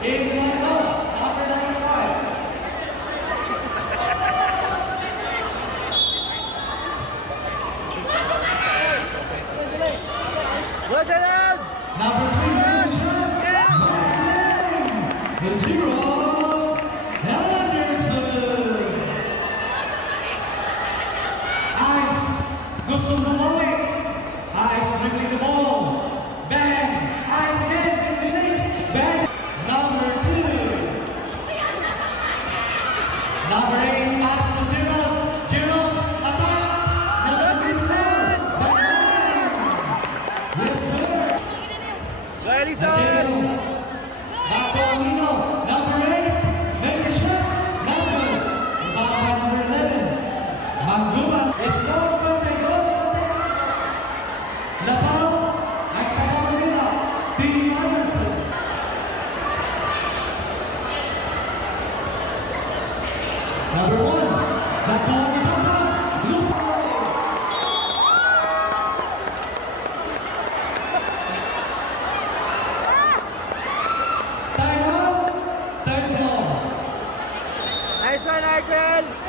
Inside goal, number 95. Number 3, Jerome Anderson. Ice, gustong bumalik. Ice dribbling the ball. Bang, Ice again, eliminates. Bang. Number 2. Number 8, pass to Jerome. Jerome, attack. Number 34. Bang. Yes, sir. Again. Back to Amino. Number 8. Make a shot. Number. Rebound by number 11. Mangluma. Score contra Gross Contest. Lapao. At Taga Manila. Team Anderson. Number 1. Nakuha ni Papa. Lupa. Time out. Third ball. Nice one, Arjel!